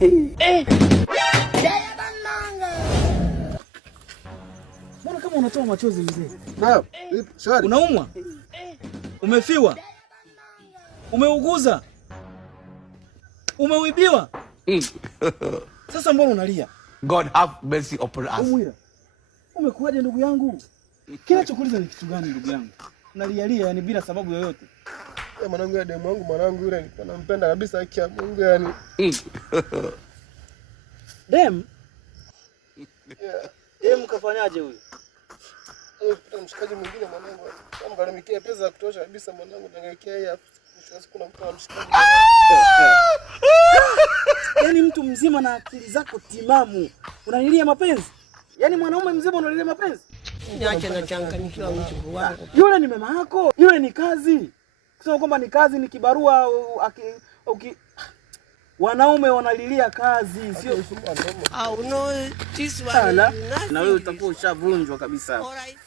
Mbona kama unatoa machozi mzee? Naam. Shwari. Unaumwa? Umefiwa? Umeuguza? Umeuibiwa? Sasa mbona unalia? God have mercy upon us. Umwira. Umekuaje ndugu yangu? Kinachokuuliza ni kitu gani ndugu yangu? Unalialia yani bila sababu yoyote. Mwanangu ya demu wangu mwanangu yule nilikuwa nampenda kabisa haki ya Mungu yani. Dem? Dem kafanyaje huyo? Mshikaji mwingine mwanangu. Kama galimikia pesa za kutosha kabisa mwanangu nangekea hii hapo. Mshikaji kuna mtu mshikaji. Yaani mtu mzima na akili zako timamu. Unalilia mapenzi? Yaani mwanaume mzima unalilia mapenzi? Niache na changanyikiwa mtu wangu. Yule ni mama yako. Yule ni kazi. Kusema kwamba ni kazi ni kibarua wanaume wanalilia kazi sio This one. na wewe utakuwa ushavunjwa kabisa. All right.